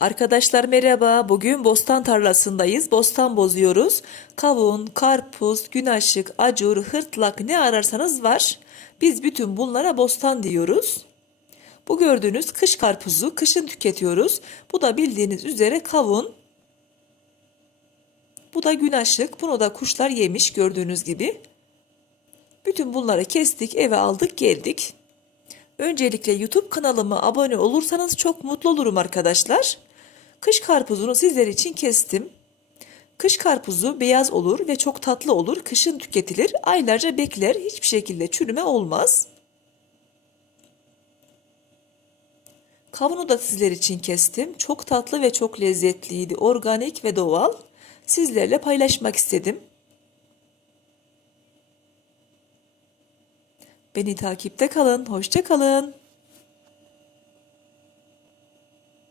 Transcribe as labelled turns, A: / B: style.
A: Arkadaşlar merhaba. Bugün bostan tarlasındayız. Bostan bozuyoruz. Kavun, karpuz, günaşık, acur, hırtlak ne ararsanız var. Biz bütün bunlara bostan diyoruz. Bu gördüğünüz kış karpuzu kışın tüketiyoruz. Bu da bildiğiniz üzere kavun. Bu da günaşık. Bunu da kuşlar yemiş gördüğünüz gibi. Bütün bunları kestik, eve aldık, geldik. Öncelikle YouTube kanalıma abone olursanız çok mutlu olurum arkadaşlar. Kış karpuzunu sizler için kestim. Kış karpuzu beyaz olur ve çok tatlı olur. Kışın tüketilir. Aylarca bekler. Hiçbir şekilde çürüme olmaz. Kavunu da sizler için kestim. Çok tatlı ve çok lezzetliydi. Organik ve doğal. Sizlerle paylaşmak istedim. Beni takipte kalın. Hoşça kalın.